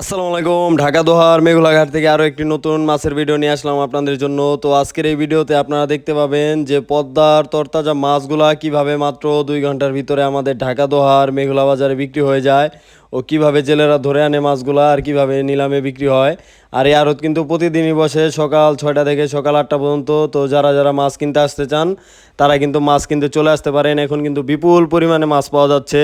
আসসালামু আলাইকুম, ঢাকা দোহার মেঘলাঘাট থেকে আরও একটি নতুন মাছের ভিডিও নিয়ে আসলাম আপনাদের জন্য। তো আজকের এই ভিডিওতে আপনারা দেখতে পাবেন যে পদ্মার তরতাজা মাছগুলা কীভাবে মাত্র দুই ঘণ্টার ভিতরে আমাদের ঢাকা দোহার মেঘলা বাজারে বিক্রি হয়ে যায়। ও কীভাবে জেলেরা ধরে আনে মাছগুলো আর কীভাবে নিলামে বিক্রি হয়। আর এই আড়ত কিন্তু প্রতিদিনই বসে সকাল ছয়টা থেকে সকাল আটটা পর্যন্ত। তো যারা যারা মাছ কিনতে আসতে চান, তারা কিন্তু মাছ কিনতে চলে আসতে পারেন। এখন কিন্তু বিপুল পরিমাণে মাছ পাওয়া যাচ্ছে।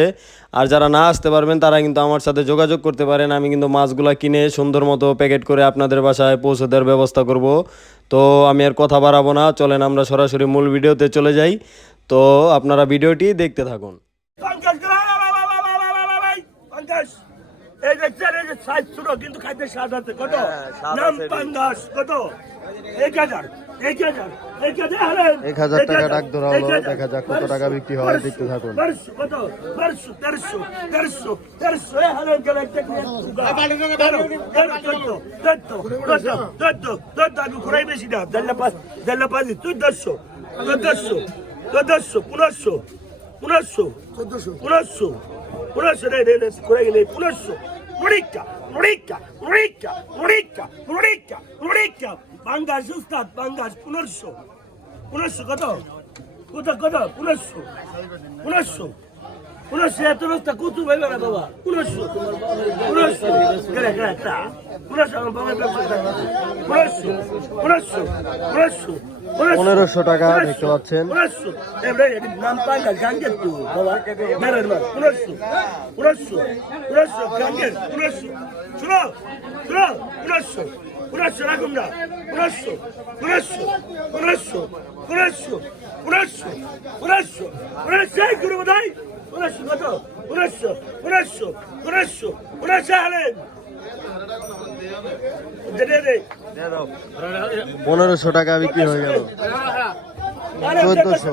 আর যারা না আসতে পারবেন, তারা কিন্তু আমার সাথে যোগাযোগ করতে পারেন। আমি কিন্তু মাছগুলো কিনে সুন্দর মতো প্যাকেট করে আপনাদের বাসায় পৌঁছে দেওয়ার ব্যবস্থা করব। তো আমি আর কথা বাড়াবো না। চলেন আমরা সরাসরি মূল ভিডিওতে চলে যাই। তো আপনারা ভিডিওটি দেখতে থাকুন। এই যে সাইজ ছোট কিন্তু খাইতে স্বাদ আছে। কত? নাম আছে কত? এক হাজার এক হাজার এক হাজার হারেন এক হাজার টাকা ডাক ধরা হলো, দেখা যাক কত টাকা বিক্রি হয়, দেখতে থাকুন। কত? তেরোশো তেরোশো তেরোশো এ হারেন গেলে দেখলে তেরো তেরো চোদ্দ চোদ্দ চোদ্দ চোদ্দ চোদ্দ আমি ঘুরাই বেশি না দেড়লা পাঁচ দেড়লা পাঁচ চোদ্দশো চোদ্দশো চোদ্দশো পনেরোশো পনেরোশো পনেরোশো পনেরোশো புனர்சு குறையிலே புனர்சு ನುಡಿಕ ನುಡಿಕ ನುಡಿಕ ನುಡಿಕ ನುಡಿಕ ನುಡಿಕ বাংলাদেশ উস্তাদ বাংলাদেশ পুনর্শ পুনর্শ কত? কত কত? পুনর্শ পুনর্শ পনেরোশো এত রাস্তা কত ভাইবে না বাবা পনেরোশো পনেরোশো গেলে গেলে একটা পনেরোশো আমার বাবার ব্যবসা পনেরোশো পনেরোশো পনেরোশো পনেরোশো টাকা দেখতে পাচ্ছেন পনেরোশো উনিশশো কত? উনিশশো উনিশশো উনিশশো উনিশশো হারেন পনেরোশো টাকা বিক্রি হয়ে গেল। চোদ্দশো।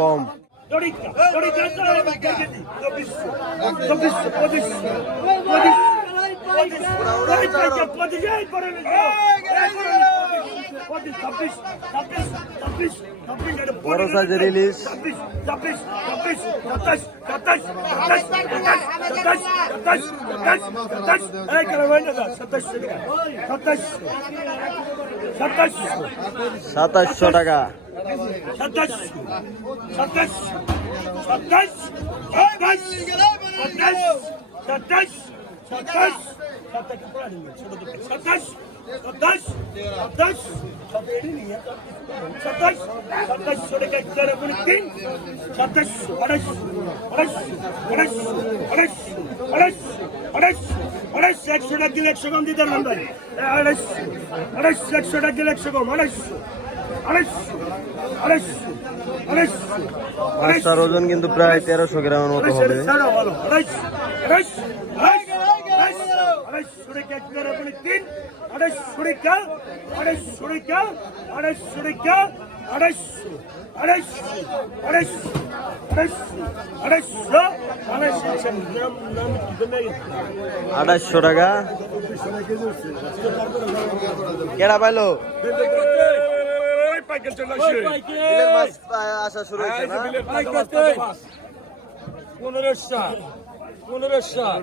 কম। ছাব্বিশ ছাব্বিশ ছাব্বিশ ছাব্বিশ। বড় সাইজের ইলিশ সাতাশশো টাকা সাতাশ सत्ताईस सत्ताईस सत्ताईस सत्ताईस छोटे का चार अपने तीन सत्ताईस अड़ाईस अड़ाईस अड़ाईस अड़ाईस अड़ाईस अड़ाईस अड़ाईस एक सौ टाक दिल एक सौ कम दी दर नंबर अड़ाईस अड़ाईस एक सौ टाक दिल एक सौ कम अड़ाईस अड़ाईस अड़ाईस अड़ाईस মাছটার ওজন কিন্তু প্রায় তেরোশো গ্রামের মতো হবে আপনি কেকের আপনি তিন আড়াইশো পাইলো? পুনরেশ্বর পুনরেশ্বর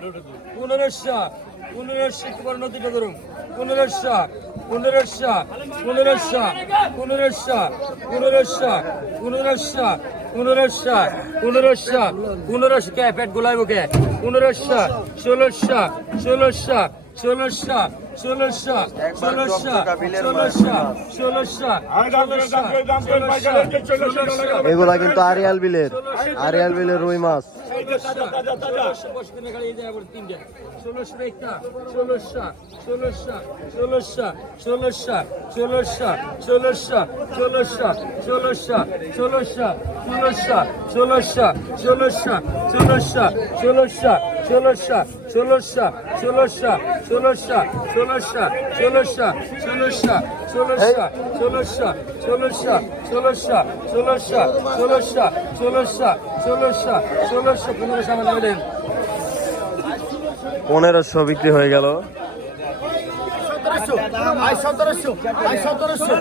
পুনরেশ্বর পনেরোশো তোমার নদীটা ধরুন। পনেরোশো পনেরোশো পনেরোশো পনেরোশো পনেরোশো পনেরোশো পনেরোশো পনেরোশো কে? পেট গোলাইব কে? পনেরোশো, ষোলোশো ষোলোশো ষোলোশো ষোলোশো ষোলোশো ষোলোশো ষোলোশো ষোলোশো এগুলা কিন্তু আরিয়াল বিলের আরিয়াল বিলের রুই মাছ ষোলোশো ষোলোশো ষোলোশো ষোলোশো ষোলোশো ষোলোশো ষোলোশো ষোলোশো ষোলোশো ষোলোশো ষোলোশো ষোলোশো ষোলোশো ষোলোশো ষোলোশো ষোলোশো ষোলোশো ষোলোশো ষোলোশো পনেরোশো আমার পনেরোশো বিক্রি হয়ে গেল সতেরোশো আই সতেরোশো আই সতেরোশো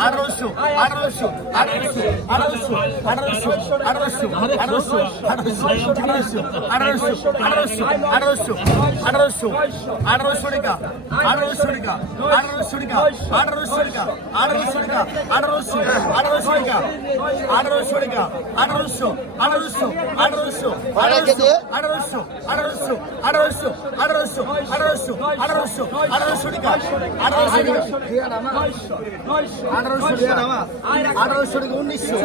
আঠারোশো আঠারোশো আঠারোশো আঠারোশো আঠারোশো আঠারোশো আঠারোশো আঠারোশো আঠারোশো আঠারোশো আঠারোশো আঠারোশো আঠারোশো টাকা আঠারোশো টাকা আঠারোশো টাকা আঠারোশো টাকা আঠারোশো টাকা আঠারোশো আঠারোশো টাকা আঠারোশো টাকা আঠারোশো আঠারোশো আঠারোশো আঠারোশো আঠারোশো আঠারোশো আঠারোশো আঠারোশো আঠারোশো আঠারোশো টাকা আঠারোশো টাকা আঠারোশো টাকা আঠারোশো টাকা উনিশশো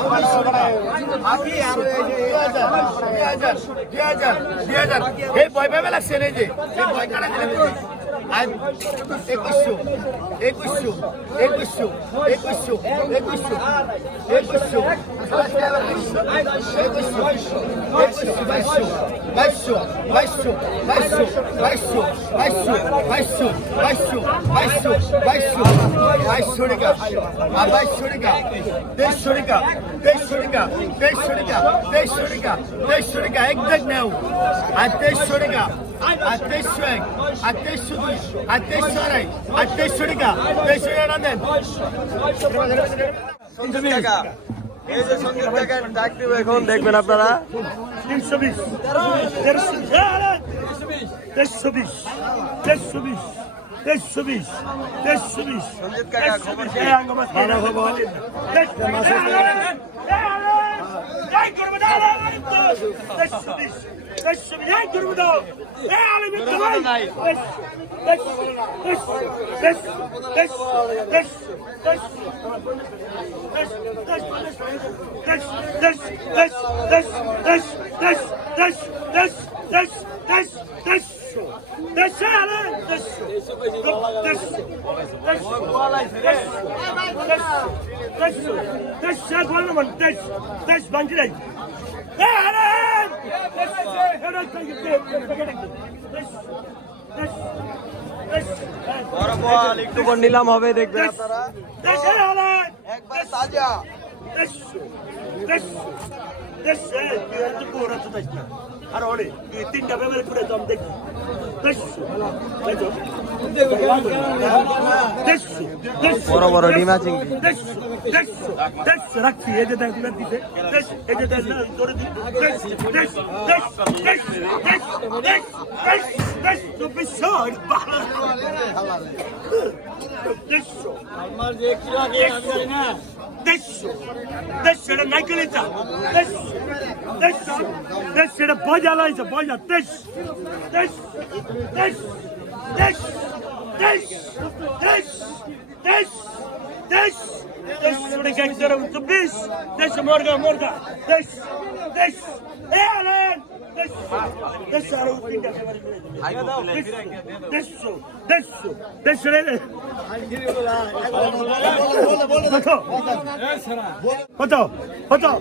উনিশশো টাকা দুই হাজার দুই হাজার এই ভয় পাবে লাগছে এই যে এই ভয় কাটা দিলে আর একুশশো একুশশো একুশশো একুশশো একুশশো एकदम não. Até chorar. Até swag. Até subir. deixa chorar. Até chorar. Até chorar. Até chorar. এখন দেখবেন আপনারা। তিনশো বিশ দেড়শো বিশ দেড়শো বিশ দেড়শো বিশ দেড়শো বিশ দেড়শো বিশ। মর্গা দেশ দেশ এ আলেন দেশ দেশ আরও তিনটা দেড়শো দেড়শো দেড়শো রে কত কত কত ফ্যামিলি সাইজ ছয় হাজার সাত হাজার সাত বড় বল একটু পর নিলাম হবে দেখবেন আপনারা দেশের হালাত একবার তাজা দেশ দেশ দেশ একটু পুরো তো আর অনেক দুই তিনটা ব্যাপারে পুরো দম দেখি দেশ বড় বড় ডিমা চিংড়ি রাখছি এই যে দেখ দিতে এই যে দেখ ধরে আমার যে কি লাগে আমি জানি না দেড়শো নাইকেলে বজা লাগছে বজা দেড়শো দেড়শো This Des! Des! Des! Des! Des! Zullen this alsjeblieft! this morgen, morgen! Adesso era un figlio che aveva Adesso, adesso, adesso vede. Fatto, fatto.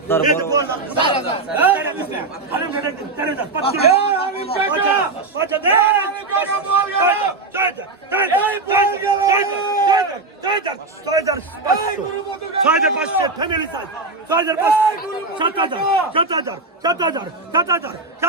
Sadece başlıyor. Temeli sadece. Sadece başlıyor. Çatadar, çatadar, çatadar, çatadar, çatadar.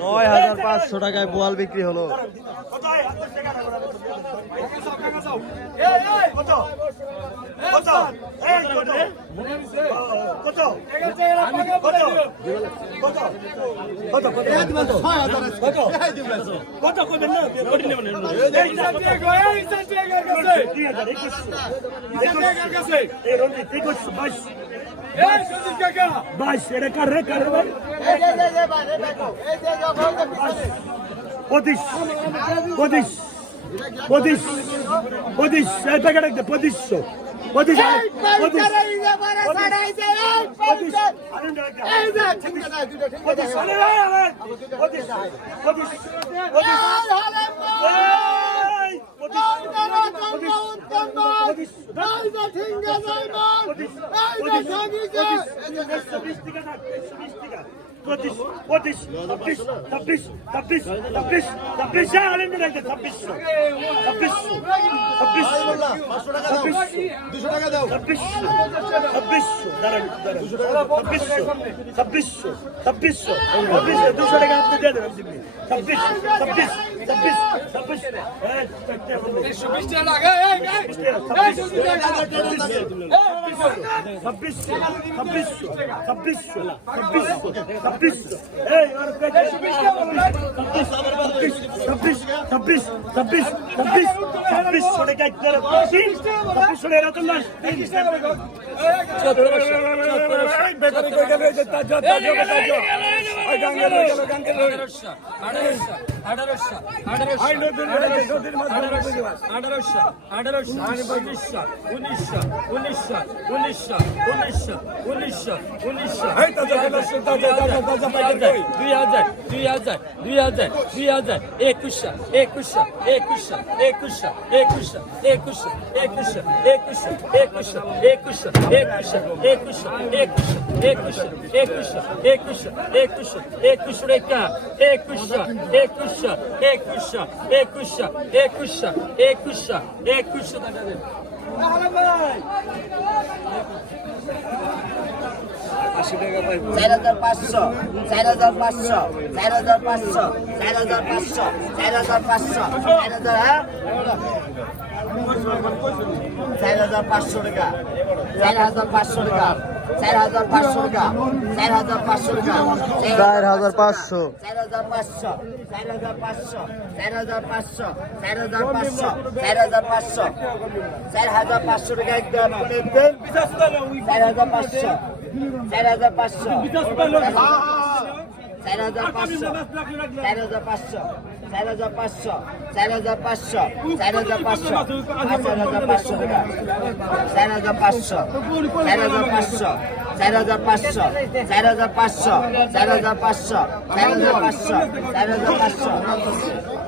নয় হাজার পাঁচশো টাকায় বোয়াল বিক্রি হলো। কত? কত এই কত কত কত কত কত কত এটা কার রে ঠিক আছে পঁচিশ পঁচিশ ছাব্বিশ ছাব্বিশ ছাব্বিশ ছাব্বিশ ছাব্বিশ ছাব্বিশশো ছাব্বিশশো ছাব্বিশশো ছাব্বিশশো ছাব্বিশশো দাঁড়ান ছাব্বিশশো ছাব্বিশশো ছাব্বিশশো ছাব্বিশশো দুশো টাকা আপনি দিয়ে দেবেন দিবনি ছাব্বিশ ছাব্বিশ ছাব্বিশ ছাব্বিশ হ্যাঁ, দেন। ছাব্বিশশো ছাব্বিশশো ছাব্বিশশো ছাব্বিশশো ছাব্বিশশো छब्बीस छब्बीस छब्बीस छब्बीस छब्बीस छब्बीस छब्बीस छोड़े का छब्बीस छोड़े रहा तुम बेकारी দুই হাজার দুই হাজার দুই হাজার দুই হাজার একুশশো একুশশো একুশশো একুশশো একুশশো একুশশো একুশশো একুশশো একুশশো একুশশো একুশশো একুশশো একুশশো একুশশো একুশশো একুশশো একুশশো একুশশো রেখা একুশশো একুশশো একুশশো একুশশো একুশশো একুশশো একুশশো টাকা চার হাজার পাঁচশো চার হাজার পাঁচশো চার হাজার পাঁচশো চার হাজার পাঁচশো চার হাজার পাঁচশো চার হাজার হ্যাঁ? চার হাজার পাঁচশো টাকা চার হাজার পাঁচশো টাকা চার হাজার পাঁচশো টাকা চার হাজার পাঁচশো টাকা চার হাজার পাঁচশো চার হাজার পাঁচশো চার হাজার পাঁচশো চার হাজার পাঁচশো চার হাজার পাঁচশো চার হাজার পাঁচশো চার হাজার পাঁচশো টাকা একদম একদম চার হাজার পাঁচশো চার হাজার পাঁচশো চার হাজার পাঁচশো চার হাজার পাঁচশো চার হাজার পাঁচশো চার হাজার পাঁচশো চার হাজার পাঁচশো চার হাজার পাঁচশো চার হাজার পাঁচশো চার হাজার পাঁচশো চার হাজার পাঁচশো চার হাজার পাঁচশো চার হাজার পাঁচশো চার হাজার পাঁচশো চার হাজার পাঁচশো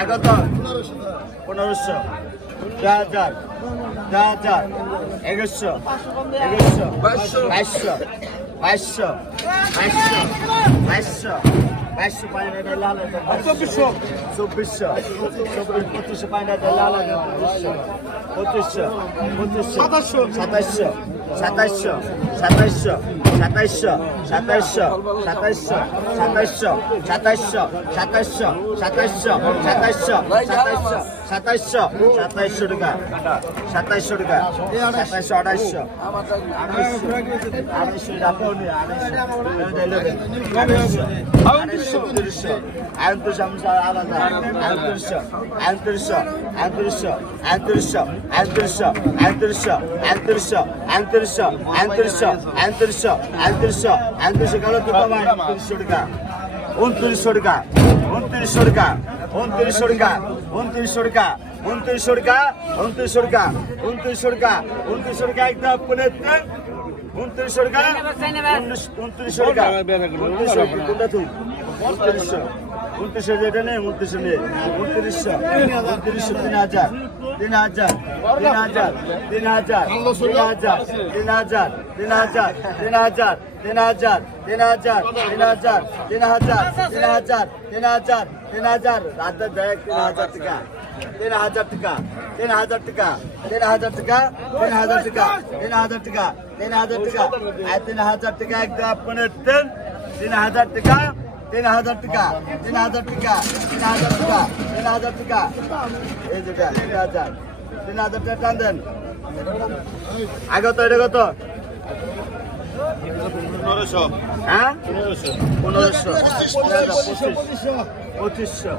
আগত পনেরোশো দু হাজার দু হাজার একুশশো একুশশো বাইশশো বাইশশো বাইশশো বাইশশো বাইশশো পাঁচ লাল চব্বিশশো চব্বিশশো চব্বিশ পঁচিশশো পাঁচ লাল পঁচিশশো পঁচিশশো সাতাশশো সাতাশশো সাতাশশো সাতাশশো সাতাশশো সাতাশশো সাতাশশো সাতাশশো সাতাশশো সাতাশশো সাতাশশো সাতাশশো সাতাশশো সাতাইশশো সাতাইশশো টাকা সাতাইশশো টাকা সাতাইশশো আড়াইশশো আড়াইশো আড়াইশো উনত্রিশশো টাকা উনত্রিশশো টাকা উনত্রিশশো টাকা উনত্রিশশো টাকা উনত্রিশশো টাকা উনত্রিশশো টাকা উনত্রিশশো টাকা উনত্রিশশো টাকা টাকা একটা পুনেতে উনত্রিশশো টাকা উনত্রিশশো টাকা উনত্রিশশো কোনটা তুই উনত্রিশশো উনত্রিশশো যেটা নেই উনত্রিশশো নেই উনত্রিশশো উনত্রিশশো তিন হাজার তিন হাজার তিন হাজার তিন হাজার তিন হাজার তিন হাজার তিন হাজার তিন হাজার তিন হাজার তিন হাজার তিন হাজার তিন হাজার তিন হাজার তিন হাজার তিন হাজার রাত দেখ তিন হাজার টাকা তিন হাজার টাকা তিন হাজার টাকা তিন হাজার টাকা তিন হাজার টাকা তিন হাজার টাকা তিন হাজার টাকা আর তিন হাজার টাকা একদম আপনার তিন তিন হাজার টাকা তিন হাজার টাকা তিন হাজার টাকা তিন হাজার টাকা তিন হাজার টাকা এই যেটা তিন হাজার তিন হাজার টাকা টান দেন আগে তো এটা কত হ্যাঁ পনেরোশো পঁচিশশো পঁচিশশো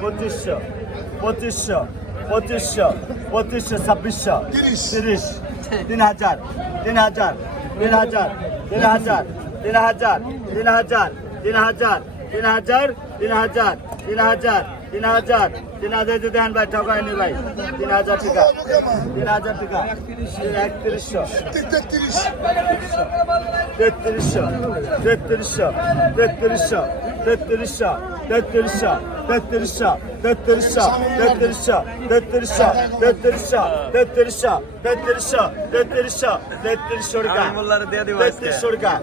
পঁচিশশো পঁচিশশো পঁচিশশো পঁচিশশো ছাব্বিশশো তিরিশ তিন হাজার তিন হাজার তিন হাজার তিন হাজার তিন হাজার তিন হাজার তিন হাজার তিন হাজার তিন হাজার তিন হাজার তিন হাজার তিন হাজার যদি দেন ভাই ঠকায়নি ভাই তিন হাজার টাকা তিন হাজার টাকা একত্রিশশো তেত্রিশশো তেত্রিশশো তেত্রিশশো তেত্রিশশো তেত্রিশশো তেত্রিশশো তেত্রিশশো তেত্রিশশো তেত্রিশশো তেত্রিশশো তেত্রিশশো তেত্রিশশো তেত্রিশশো তেত্রিশশো টাকা তেত্রিশশো টাকা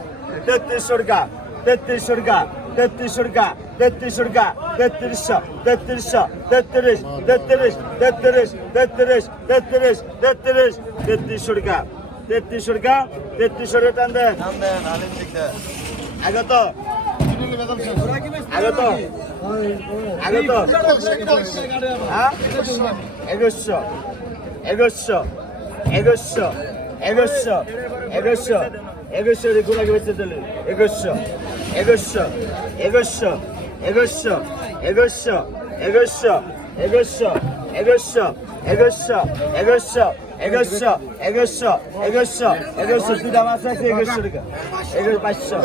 তেত্রিশশো টাকা তেত্রিশশো টাকা তেত্রিশশো টাকা তেত্রিশশো টাকা তেত্রিশশো তেত্রিশশো তেত্রিশ তেত্রিশ তেত্রিশ তেত্রিশ তেত্রিশ তেত্রিশ তেত্রিশশো টাকা তেত্রিশশো টাকা তেত্রিশশো টাকা টান দেন আগত আগত আগত হ্যাঁ একুশশো একুশশো একুশশো একুশশো একুশশো একুশশো রেগুলার বেঁচে দিলেন একুশশো একুশশো একুশশো একুশশো একুশশো একুশশো একুশশো একুশশো একুশশো একুশশো একুশশো একুশশো একুশশো একুশশো দুটা মাছ আছে একুশশো টাকা একুশ বাইশশো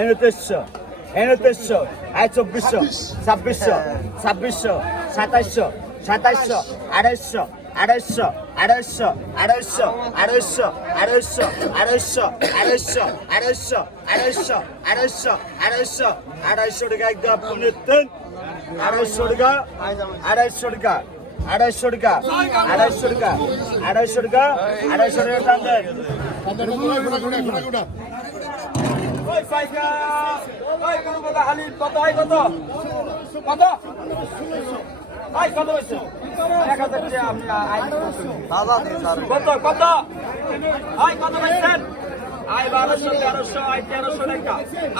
এনতেশশো এনতেশশো আয় চব্বিশশো ছাব্বিশশো ছাব্বিশশো সাতাইশশো সাতাইশশো আড়াইশো আড়াইশো আড়াইশো আড়াইশো আড়াইশো আড়াইশো আড়াইশো আড়াইশো আড়াইশো আড়াইশো আড়াইশো আড়াইশো আড়াইশো টাকা একদম পনেরো তিন আড়াইশো টাকা আড়াইশো টাকা আড়াইশো টাকা আড়াইশো টাকা আড়াইশো টাকা আড়াইশো টাকা টান ওই কত হয় কত কত দাদা কত কত? কত আই বারোশো, তেরোশো আই তেরোশো টাকা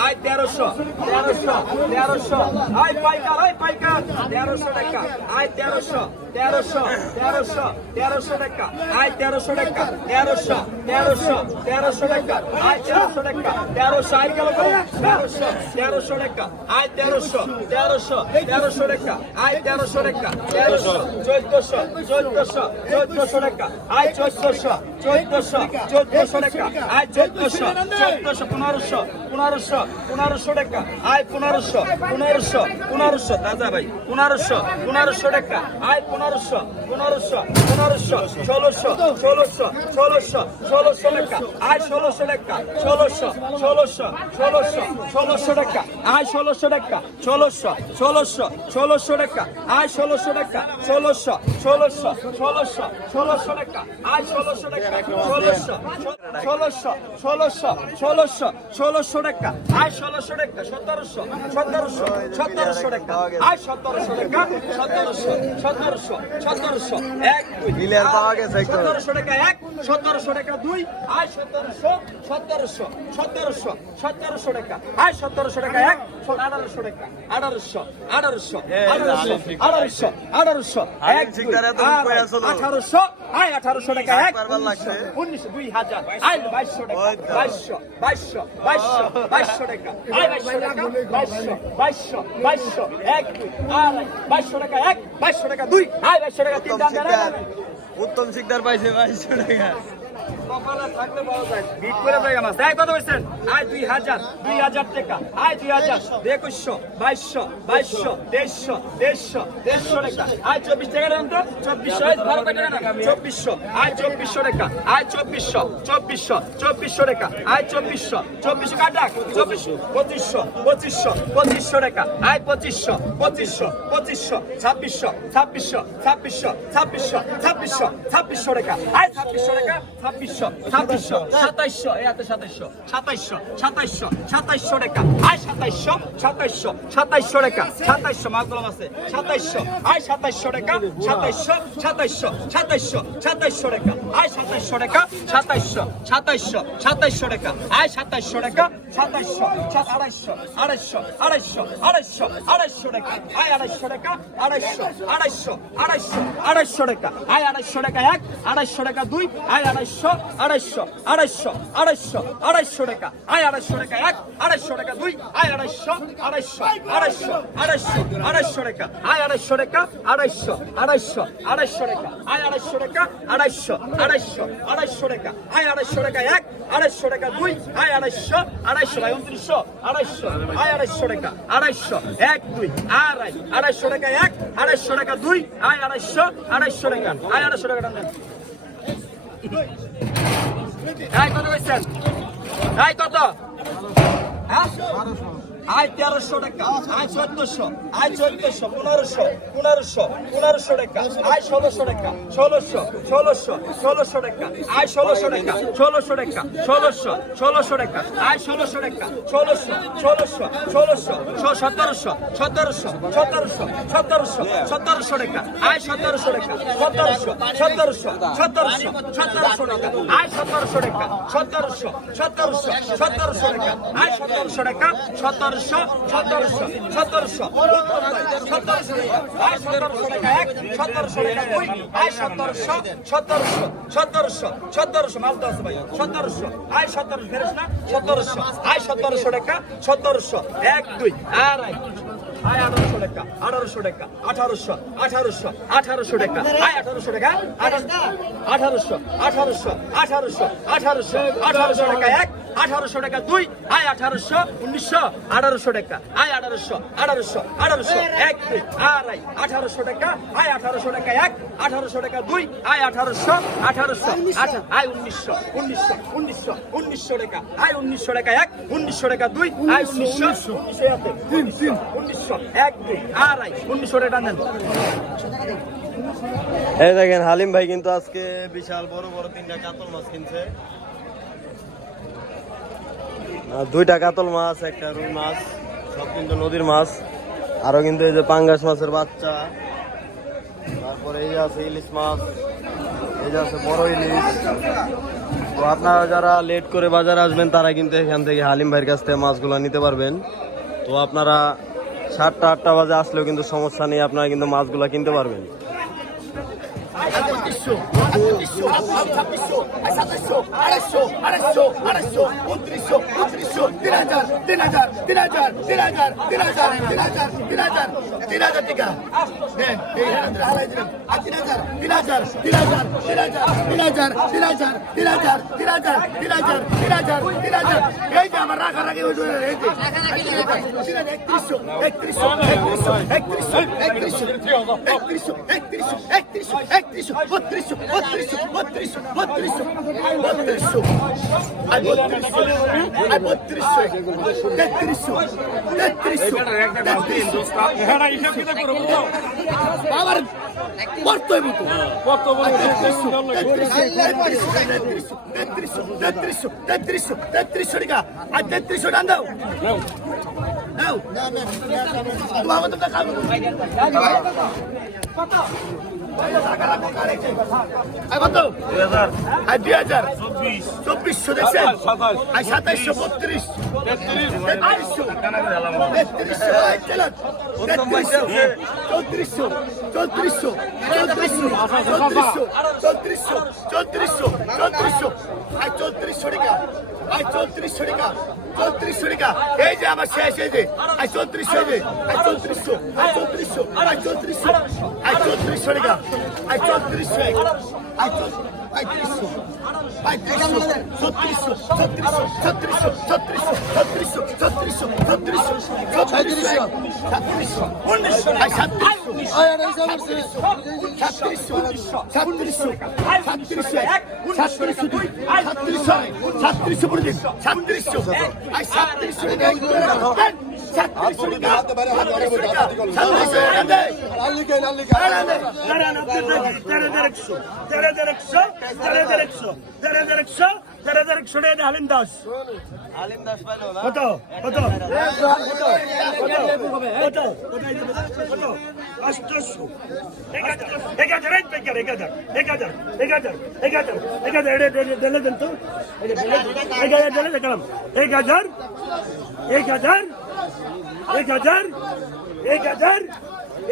আই তেরোশো তেরোশো তেরোশো। আই পাইকার আই পাইকার। তেরোশো টাকা আই তেরোশো তেরোশো তেরোশো তেরোশো টাকা আই তেরোশো টাকা তেরোশো তেরোশো তেরোশো টাকা আই তেরোশো টাকা তেরোশো আই গেল তেরোশো তেরোশো টাকা আই তেরোশো তেরোশো তেরোশো টাকা আই তেরোশো টাকা তেরোশো, চোদ্দশো চোদ্দশো চোদ্দশো টাকা আই চোদ্দশো চোদ্দশো চোদ্দশো টাকা আই চোদ্দশো চোদ্দশো, পনেরোশো পনেরোশো পনেরোশো টাকা। আই পনেরোশো পনেরোশো পনেরোশো, দাদা ভাই, পনেরোশো পনেরোশো টাকা। আই পনেরোশো পনেরোশো পনেরোশো, ষোলোশো ষোলোশো ষোলোশো ষোলোশো টাকা। আই ষোলোশো টাকা, ষোলোশো ষোলোশো ষোলোশো ষোলোশো টাকা। আই ষোলোশো টাকা, ষোলোশো ষোলোশো ষোলোশো টাকা। আই ষোলোশো টাকা, ষোলোশো ষোলোশো ষোলোশো ষোলোশো টাকা। আই ষোলোশো টাকা ষোলোশো ষোলোশো ষোলোশো ষোলোশো ষোলোশো টাকা। আই ষোলোশো টাকা সতেরোশো সতেরোশো সতেরোশো টাকা। আই সতেরোশো টাকা সতেরোশো সতেরোশো সতেরোশো। এক দুই মিলের পাওয়া গেছে। সতেরোশো টাকা এক সতেরোশো টাকা দুই আই সতেরোশো সতেরোশো সতেরোশো সতেরোশো টাকা। আই সতেরোশো টাকা এক আঠারোশো টাকা আঠারোশো আঠারোশো আঠারোশো আঠারোশো আঠারোশো এক? আঠারোশো আই আঠারোশো টাকা এক উনিশশো দুই হাজার আই বাইশশো টাকা। বাইশশো বাইশশো বাইশশো বাইশশো টাকা। বাইশশো টাকা? বাইশশো বাইশশো বাইশশো এক দুই আড়াই বাইশশো টাকা এক বাইশশো টাকা দুই বাইশশো টাকা তিন। উত্তম শিকদার পাইছে বাইশশো টাকা। বিট পঁচিশশো, পঁচিশশো। আয় পঁচিশশো, পঁচিশশো, পঁচিশশো, ছাব্বিশশো, ছাব্বিশশো, ছাব্বিশশো, ছাব্বিশশো, ছাব্বিশশো, ছাব্বিশশো টাকা। আয় ছাব্বিশশো টাকা, ছাব্বিশশো, ছাব্বিশশো সাতাইশশো সাতাইশশো সাতাইশশো সাতাইশশো টাকা। আয় সাতাইশশো সাতাইশশো টাকা আছে। সাতাইশশো, আয় সাতাইশশো টাকা সাতাইশশো টাকা। আয় সাতাইশশো টাকা, সাতাইশশো সাতাইশশো টাকা। আয় সাতাইশশো টাকা, সাতাইশশো সাত আড়াইশো আড়াইশো আড়াইশো আড়াইশো আড়াইশো টাকা। আয় আড়াইশো টাকা আড়াইশো আড়াইশো আড়াইশো আড়াইশো টাকা। আয় আড়াইশো টাকা এক আড়াইশো টাকা দুই, আয় আড়াইশো আড়াইশো আড়াইশো আড়াইশো আড়াইশো টাকা আয় আড়াইশো টাকা এক আড়াইশো টাকা দুই আয় আড়াইশো আড়াইশো আড়াইশো আড়াইশো আড়াইশো টাকা আয় আড়াইশো টাকা আড়াইশো আড়াইশো আড়াইশো টাকা আয় আড়াইশো টাকা আড়াইশো আড়াইশো আড়াইশো টাকা আয় আড়াইশো টাকা এক আড়াইশো টাকা দুই আয় আড়াইশো আড়াইশো ভাই উনত্রিশশো আড়াইশো আয় আড়াইশো টাকা আড়াইশো এক দুই আড়াই আড়াইশো টাকা এক আড়াইশো টাকা দুই আয় আড়াইশো আড়াইশো টাকা আয় আড়াইশো টাকা কত কত? হ্যাঁ? আয় তেরোশো টাকা, আয় চোদ্দশো আয় চোদ্দশো, পনেরোশো পনেরোশো পনেরোশো টাকা, আয় ষোলোশো টাকা, ষোলোশো ষোলোশো ষোলোশো টাকা, আয় ষোলোশো টাকা ষোলোশো টাকা, ষোলোশো ষোলোশো টাকা, আয় ষোলোশো টাকা, ষোলোশো ষোলোশো ষোলোশো সতেরোশো সতেরোশো সতেরোশো সতেরোশো সতেরোশো টাকা, আয় সতেরোশো টাকা, সতেরোশো সতেরোশো সতেরোশো সতেরোশো টাকা, আয় সতেরোশো টাকা, সতেরোশো সতেরোশো সতেরোশো টাকা, আয় সতেরোশো টাকা, সতেরোশো সতেরোশো সতেরোশো সতেরোশো। আয় সতেরোশো এক সতেরোশো দুই আয় সতেরোশো। সতেরোশো সতেরোশো সতেরোশো মাল দশ ভাই সতেরোশো আয় সতেরোশো ফেরেস না সতেরোশো আয় সতেরোশো টাকা সতেরোশো এক দুই আড়াই আয় আঠারোশো টাকা আঠারোশো টাকা আঠারোশো আঠারোশো আঠারোশো টাকা আয় আঠারোশো টাকা আঠারোশো আঠারোশো আঠারোশো আঠারোশো আঠারোশো টাকা এক আঠারোশো টাকা দুই আয় আঠারোশো উনিশশো আঠারোশো টাকা আয় আঠারোশো আঠারোশো আঠারোশো এক দুই আড়াই আঠারোশো টাকা আয় আঠারোশো টাকা এক আঠারোশো টাকা দুই আয় আঠারোশো আঠারোশো আচ্ছা আয় উনিশশো উনিশশো উনিশশো উনিশশো টাকা আয় উনিশশো টাকা এক উনিশশো টাকা দুই আয় উনিশশো উনিশশো এক দুই আড়াই উনিশশো টাকা নেন। এই দেখেন হালিম ভাই কিন্তু আজকে বিশাল বড় বড় তিনটা কাতল মাছ কিনছে। দুইটা কাতল মাছ, একটা রুই মাছ, সব কিন্তু নদীর মাছ। আরও কিন্তু এই যে পাঙ্গাস মাছের বাচ্চা। তারপরে এই যে আছে ইলিশ মাছ, এই যে আছে বড় ইলিশ। তো আপনারা যারা লেট করে বাজারে আসবেন, তারা কিন্তু এখান থেকে হালিম ভাইয়ের কাছ থেকে মাছগুলো নিতে পারবেন। তো আপনারা সাতটা, আটটা বাজে আসলেও কিন্তু সমস্যা নেই, আপনারা কিন্তু মাছগুলো কিনতে পারবেন। এই যে আমার রাখারাখি হয়েছে এই যে একত্রিশশো একত্রিশশো একত্রিশশো একত্রিশশো একত্রিশশো একত্রিশশো একত্রিশশো একত্রিশশো একত্রিশশো বত্রিশশো বত্রিশশো বত্রিশশো বত্রিশশো বত্রিশশো আর বত্রিশশো আর বত্রিশশো তেত্রিশশো তেত্রিশশো তেত্রিশশো। হিসাব কিতাব করে বুঝছ আবার বর্তই মতো কত বড় তেত্রিশশো তেত্রিশশো তেত্রিশশো তেত্রিশশো তেত্রিশশো টাকা। আর তেত্রিশশো টান দাও। দাও। তোমার মতো টাকা কত? দুই এই যে আমার শেষ এই যে। আর চৌত্রিশশো এই যে। আর আর চৌত্রিশশো আর পঁয়ত্রিশশো পঁয়ত্রিশশো ছত্রিশশো ছত্রিশশো ছত্রিশশো ছত্রিশশো ছত্রিশশো ছত্রিশশো ছত্রিশশো ছত্রিশশো সাতত্রিশশো উনিশশো আর সাতত্রিশশো সাতত্রিশশো সাতত্রিশশো সাতত্রিশশো এক সাতত্রিশশো দুই সাতত্রিশশো সাতত্রিশশো পড়ে দিন সাতত্রিশশো আর সাতত্রিশশো সাতত্রিশশো টাকা সাতত্রিশশো টাকা সাতত্রিশশো টাকা দাঁড়ান আপনার নাকি তেরো হাজার একশো তেরো হাজার একশো তেরো হাজার একশো তেরো হাজার একশো তেরো হাজার একশো টাকা হালিম দাস কত কত কত কত আষ্টশো এক হাজার এক বেকার এক হাজার এক হাজার এক হাজার এক হাজার এক হাজার এটা ঢেলে দেন তো এক হাজার ঢেলে দেখালাম এক হাজার এক হাজার এক হাজার এক হাজার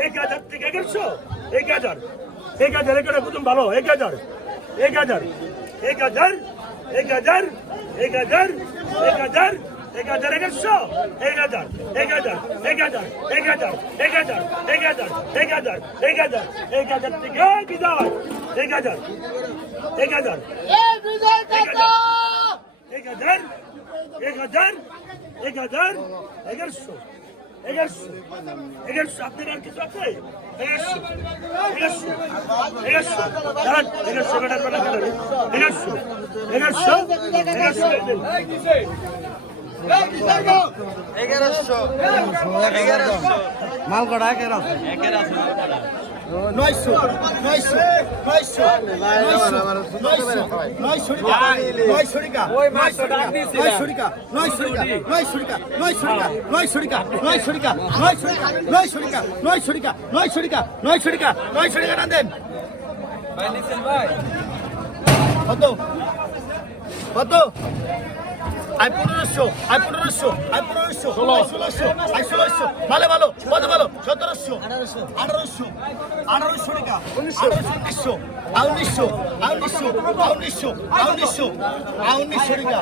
এক হাজার থেকে এগারোশো এক হাজার এক হাজার এগারো প্রথম ভালো এক হাজার এক হাজার এক হাজার এক হাজার এক হাজার এক হাজার এক হাজার এগারোশো এক হাজার এক হাজার এক হাজার এক হাজার এক হাজার এক হাজার এক হাজার এক হাজার এক হাজার থেকে বিদায় এক হাজার এক হাজার এক হাজার এক হাজার এক হাজার এগারোশো এগারোশো এগারোশো আপনার আর কিছু আছে এগারোশো এগারোশো এগারোশো দাঁড়ান এগারোশো নয়শো নয়শো নয়শো নয়শো নয়শো নয়শো টাকা নয়শো টাকা নয়শো টাকা নয়শো টাকা নয়শো টাকা নয়শো টাকা নয়শো টাকা নয়শো টাকা নয়শো টাকা নয়শো টাকা নয়শো টাকা নয়শো টাকা নয়শো টাকা টান দেন কত কত আই পনেরোশো আই পনেরোশো আই পনেরোশো ষোলো ষোলোশো আই ষোলোশো ভালো ভালো কত ভালো সতেরোশো আঠারোশো আঠারোশো টাকা উনিশশো উনিশশো উনিশশো উনিশশো উনিশশো উনিশশো টাকা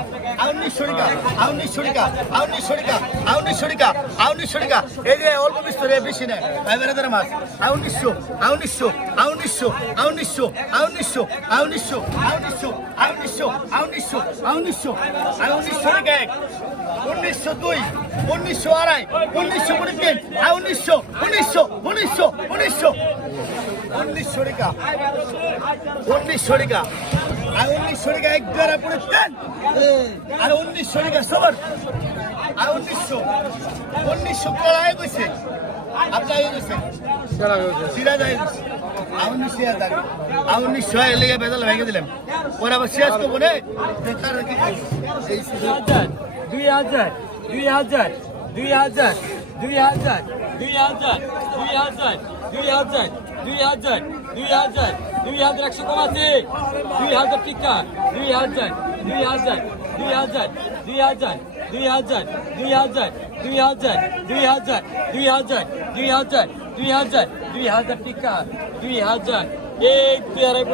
উনিশশো টাকা উনিশশো টাকা উনিশশো টাকা উনিশশো টাকা উনিশশো টাকা এই যে অল্প বিস্তরে বেশি নেই ভাই বেড়াদের মাছ উনিশশো উনিশশো উনিশশো উনিশশো উনিশশো উনিশশো উনিশশো উনিশশো উনিশশো উনিশশো উনিশশো এক। উনিশশো দুই, উনিশশো আড়াই, উনিশশো কুড়ি তিন উনিশশো উনিশশো উনিশশো উনিশশো। উনিশশো রেখা উনিশশো রেখা আর উনিশশো রেখা এক দ্বারা পড়ে তিন। আর উনিশশো রেখা সবার। আর উনিশশো উনিশশো কড়াই গেছে বেদাল ভেঙে দিলাম ওরা আবার শেষ করব রে দুই হাজার দুই হাজার দুই হাজার দুই হাজার দুই হাজার দুই হাজার দুই হাজার দুই হাজার দুই হাজার দুই হাজার একশো কমাতে দুই হাজার টিকা দুই হাজার দুই হাজার দুই হাজার দুই হাজার দুই হাজার দুই হাজার দুই হাজার দুই হাজার দুই হাজার দুই হাজার দুই হাজার দুই হাজার টিকা, দুই হাজার। এক দুই আড়াই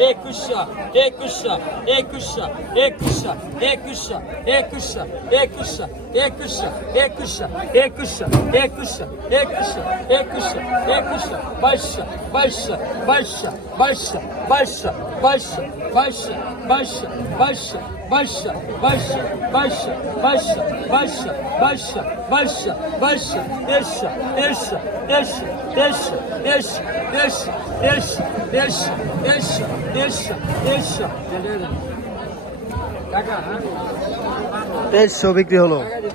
পর্যন্ত একুশশো একুশশো একুশশো একুশশো একুশশো একুশশো একুশশো একুশশো একুশশো একুশশো একুশশো একুশশো একুশশো একুশশো একুশশো বাইশশো বাইশশো বাইশশো বাইশশো বাইশশো বাইশশো বাইশশো বাইশশো বাইশশো বাইশশো বাইশশো বাইশশো বাইশশো বাইশশো বাইশশো বাইশশো বাইশশো দেড়শো দেড়শো দেড়শো দেড়শো দেড়শো দেড়শো দেড়শো দেড়শো দেড়শো দেড়শো দেড়শো টাকা হ্যাঁ তেইশশো বিক্রি হলো